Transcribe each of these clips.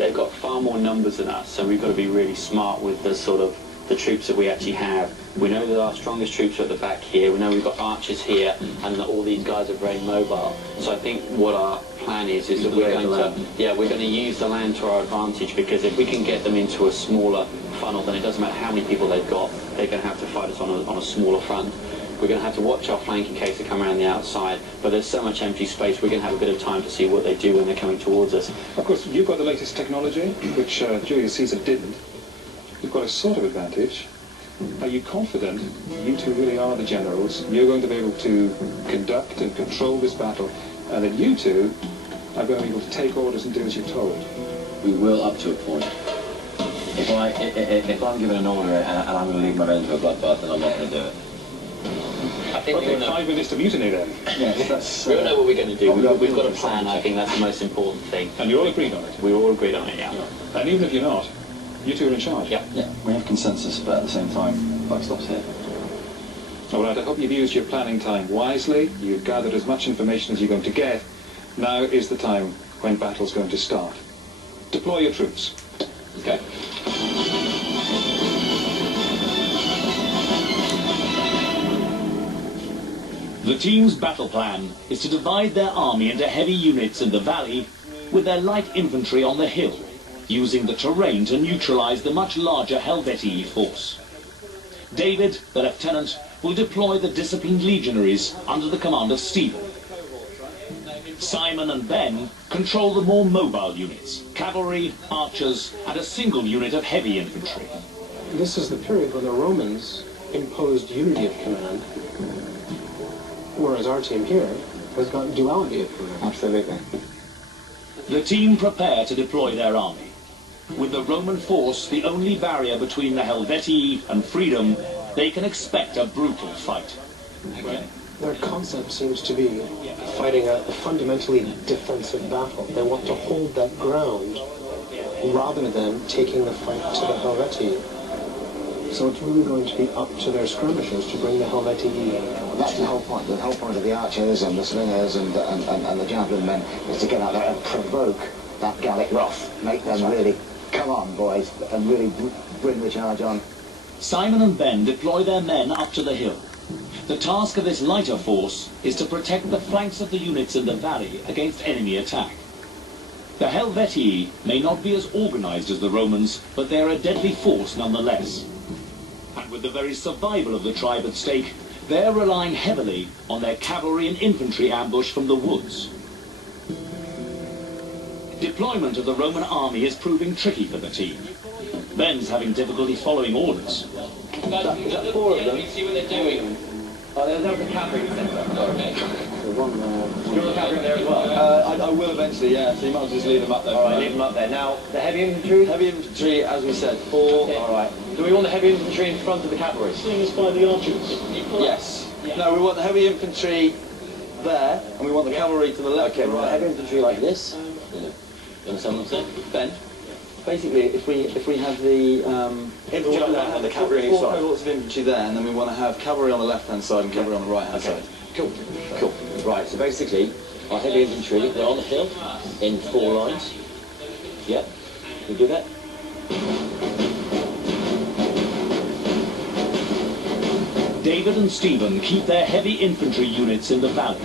they've got far more numbers than us, so we've got to be really smart with the sort of the troops that we actually have. We know that our strongest troops are at the back here. We know we've got archers here, and that all these guys are very mobile. So I think what our plan is that we're going to use the land to our advantage, because if we can get them into a smaller funnel, then it doesn't matter how many people they've got. They're going to have to fight us on a smaller front. We're going to have to watch our flank in case they come around the outside, but there's so much empty space, we're going to have a bit of time to see what they do when they're coming towards us. Of course, you've got the latest technology, which Julius Caesar didn't. You've got a sort of advantage. Are you confident you two really are the generals? You're going to be able to conduct and control this battle, and that you two are going to be able to take orders and do as you're told? We will, up to a point. If I'm given an order and I'm going to leave my men to a bloodbath, then I'm not going to do it. I think okay, 5 minutes to mutiny then. Yes, that's... we all know what we're going to do. We've got a plan. I think that's the most important thing. And you're all agreed on it? We're all agreed on it, yeah. And even if you're not, you two are in charge? Yeah. Yeah, we have consensus, but at the same time, buck stops here. All right, I hope you've used your planning time wisely. You've gathered as much information as you're going to get. Now is the time when battle's going to start. Deploy your troops. Okay. The team's battle plan is to divide their army into heavy units in the valley with their light infantry on the hill, using the terrain to neutralize the much larger Helvetii force. David, the lieutenant, will deploy the disciplined legionaries under the command of Stephen. Simon and Ben control the more mobile units, cavalry, archers, and a single unit of heavy infantry. This is the period when the Romans imposed unity of command, whereas our team here has got duality of command. Absolutely. The team prepare to deploy their army. With the Roman force the only barrier between the Helvetii and freedom, they can expect a brutal fight. Okay. Their concept seems to be fighting a fundamentally defensive battle. They want to hold that ground rather than taking the fight to the Helvetii. So it's really going to be up to their skirmishers to bring the Helvetii in. That's the whole point. The whole point of the archers and the slingers and the javelin men is to get out there and provoke that Gallic wrath. Make them really, come on boys, and really bring the charge on. Simon and Ben deploy their men up to the hill. The task of this lighter force is to protect the flanks of the units in the valley against enemy attack. The Helvetii may not be as organized as the Romans, but they are a deadly force nonetheless. And with the very survival of the tribe at stake, they're relying heavily on their cavalry and infantry ambush from the woods. Deployment of the Roman army is proving tricky for the team. Ben's having difficulty following orders. Is that 4 of them? You see what they're doing. Oh, there's no cavalry centre. Okay. The one Do you want the cavalry there as well? I will eventually, yeah, so you might as well just leave them up there. Alright, leave them up there. Now, the heavy infantry? Heavy infantry, as we said, 4. Okay. Alright. Do we want the heavy infantry in front of the cavalry? Slingers by the archers. Yes. No, we want the heavy infantry there, and we want the cavalry to the left. Okay, and right. right. Heavy infantry like this. You understand what I'm saying? Ben? Basically, if we have the Infantry like that and the cavalry on each four side. cohorts of infantry there, and then we want to have cavalry on the left-hand side and cavalry on the right-hand Okay. side. Cool. Cool. Right, so basically, our heavy infantry, they're on the hill in 4 lines. Yep. We do that? David and Stephen keep their heavy infantry units in the valley,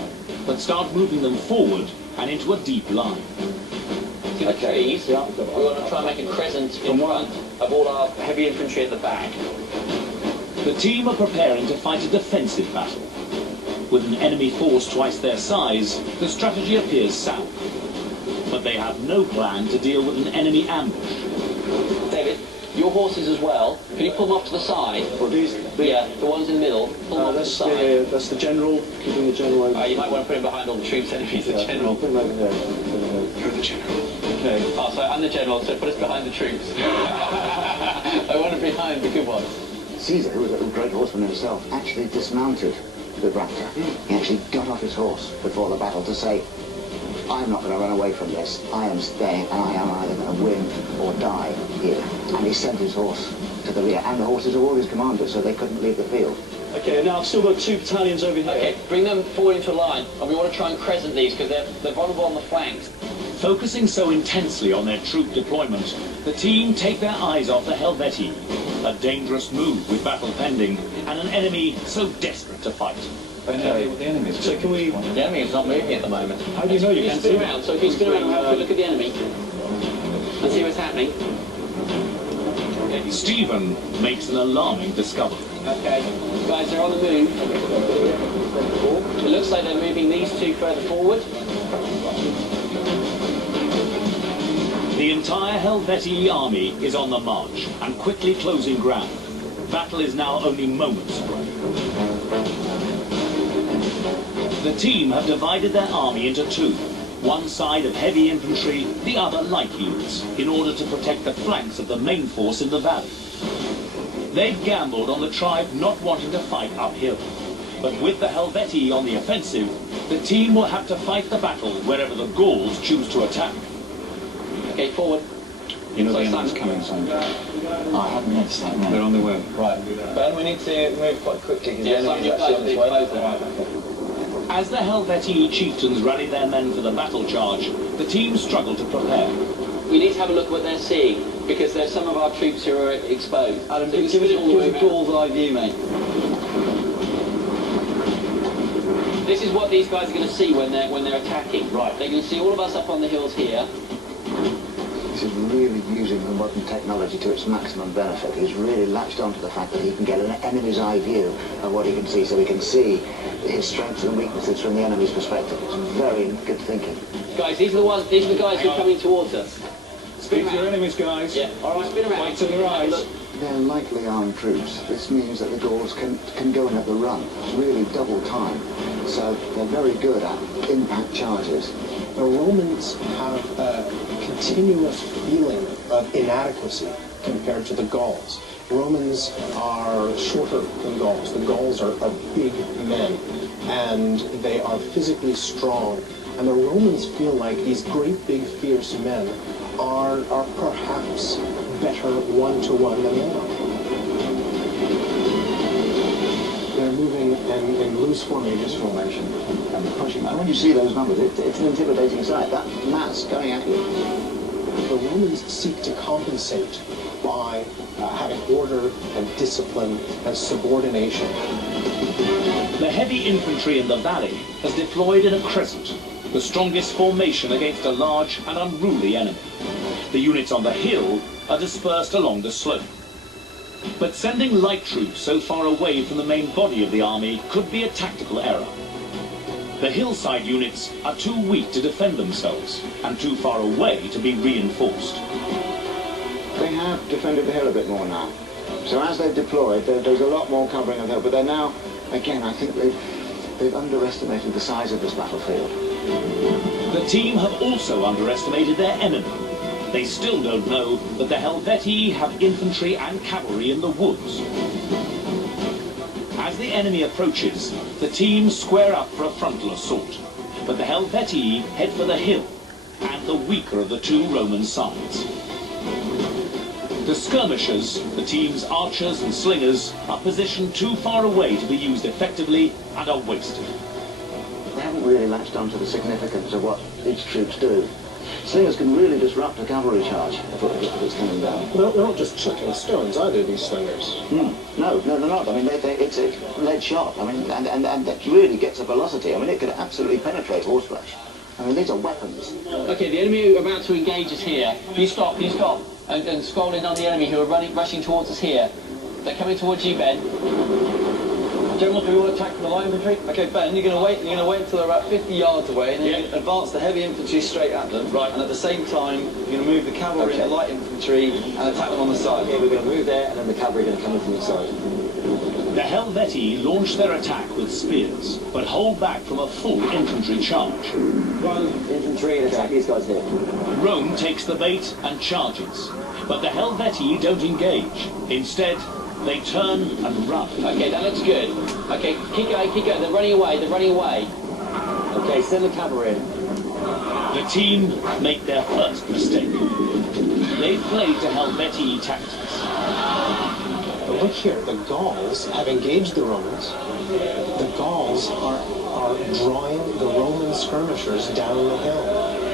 but start moving them forward and into a deep line. See the trees? Yeah. We want to try and make a crescent in front of all our heavy infantry at the back. The team are preparing to fight a defensive battle. With an enemy force twice their size, the strategy appears sound. But they have no plan to deal with an enemy ambush. David, your horses as well. Can you pull them off to the side? Well, these, Yeah, the ones in the middle. Pull them off to the side. that's the general, keeping the general over. You might want to put him behind all the troops then if he's the general. Put him over there. You're the general. Okay. Oh, so I'm the general, so put us behind the troops. I want to be behind the good ones. Caesar, who was a great horseman himself, actually dismounted Bibracte. He actually got off his horse before the battle to say, I'm not going to run away from this. I am staying, and I am either going to win or die here. And he sent his horse to the rear, and the horses are all his commanders, so they couldn't leave the field. Okay, now I've still got 2 battalions over here. Okay, bring them forward into a line, and we want to try and crescent these because they're vulnerable on the flanks. Focusing so intensely on their troop deployment, the team take their eyes off the Helvetii, a dangerous move with battle pending, and an enemy so desperate to fight. Okay. The enemies. So can we... The enemy is not moving at the moment. How do you know you can see spin around? So if you spin around and have a look at the enemy and see what's happening. Stephen makes an alarming discovery. Okay, guys, they're on the move. It looks like they're moving these two further forward. The entire Helvetii army is on the march and quickly closing ground. Battle is now only moments away. The team have divided their army into two. One side of heavy infantry, the other light units, in order to protect the flanks of the main force in the valley. They've gambled on the tribe not wanting to fight uphill. But with the Helvetii on the offensive, the team will have to fight the battle wherever the Gauls choose to attack. Okay, forward. You know the enemy's coming, Simon. I haven't noticed that, no. They're on their way. Right. Ben, we need to move quite quickly because the enemy's actually on his way. As the Helvetii chieftains rally their men for the battle charge, the team struggle to prepare. We need to have a look at what they're seeing, because there's some of our troops who are exposed. Adam, So give us a Gaul's eye view, mate. This is what these guys are going to see when they're attacking. Right. They're going to see all of us up on the hills here. This is really using the modern technology to its maximum benefit. He's really latched onto the fact that he can get an enemy's eye view of what he can see, so he can see his strengths and weaknesses from the enemy's perspective. It's very good thinking. Guys, these are the guys who are coming towards us. Speak to your enemies, guys. Yeah. All right, spin around. Fight to their eyes. Look. They're lightly armed troops. This means that the Gauls can go in at the run, really double time. So they're very good at impact charges. The Romans have a continuous feeling of inadequacy compared to the Gauls. Romans are shorter than Gauls. The Gauls are big men, and they are physically strong. And the Romans feel like these great, big, fierce men are perhaps better one-to-one than they are. They're moving in loose formation and pushing. And when you see those numbers, it's an intimidating sight. That mass going at you. The Romans seek to compensate by having order and discipline and subordination. The heavy infantry in the valley has deployed in a crescent, the strongest formation against a large and unruly enemy. The units on the hill are dispersed along the slope. But sending light troops so far away from the main body of the army could be a tactical error. The hillside units are too weak to defend themselves and too far away to be reinforced. They have defended the hill a bit more now. So as they've deployed, there's a lot more covering of the hill. But they're now, again, I think they've underestimated the size of this battlefield. The team have also underestimated their enemy. They still don't know that the Helvetii have infantry and cavalry in the woods. As the enemy approaches, the team square up for a frontal assault. But the Helvetii head for the hill, and the weaker of the two Roman sides. The skirmishers, the team's archers and slingers, are positioned too far away to be used effectively and are wasted. They haven't really latched onto the significance of what these troops do. Slingers can really disrupt a cavalry charge if it's coming down. They're not just chucking stones either, these slingers. No, they're not. I mean, it's a lead shot. I mean, and that really gets a velocity. I mean, it could absolutely penetrate horseflesh. I mean, these are weapons. Okay, the enemy about to engage us here. You stop. And scroll in on the enemy who are rushing towards us here. They're coming towards you, Ben. General, do we want to attack from the light infantry? Okay, Ben, you're going to wait until they're about 50 yards away, and then you're going to advance the heavy infantry straight at them. Right. And at the same time, you're going to move the cavalry and the light infantry and attack them on the side. Okay, we're going to move there, and then the cavalry are going to come in from the side. The Helvetii launch their attack with spears, but hold back from a full infantry charge. Run, infantry, and attack these guys here. Rome takes the bait and charges, but the Helvetii don't engage. Instead, they turn and run. Okay, that looks good. Okay, keep going. They're running away. Okay, send the cavalry in. The team make their first mistake. They've played to Helvetii tactics. But look here, the Gauls have engaged the Romans. The Gauls are drawing the Roman skirmishers down the hill.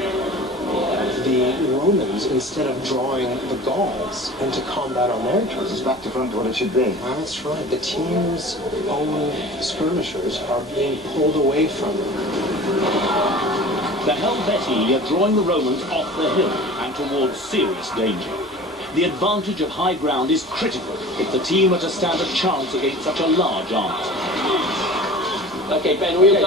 the Romans, instead of drawing the Gauls into combat on their turf. It's back to front to what it should be. That's right. The team's own skirmishers are being pulled away from them. The Helvetii are drawing the Romans off the hill and towards serious danger. The advantage of high ground is critical if the team are to stand a chance against such a large army. Okay, Ben, all your guys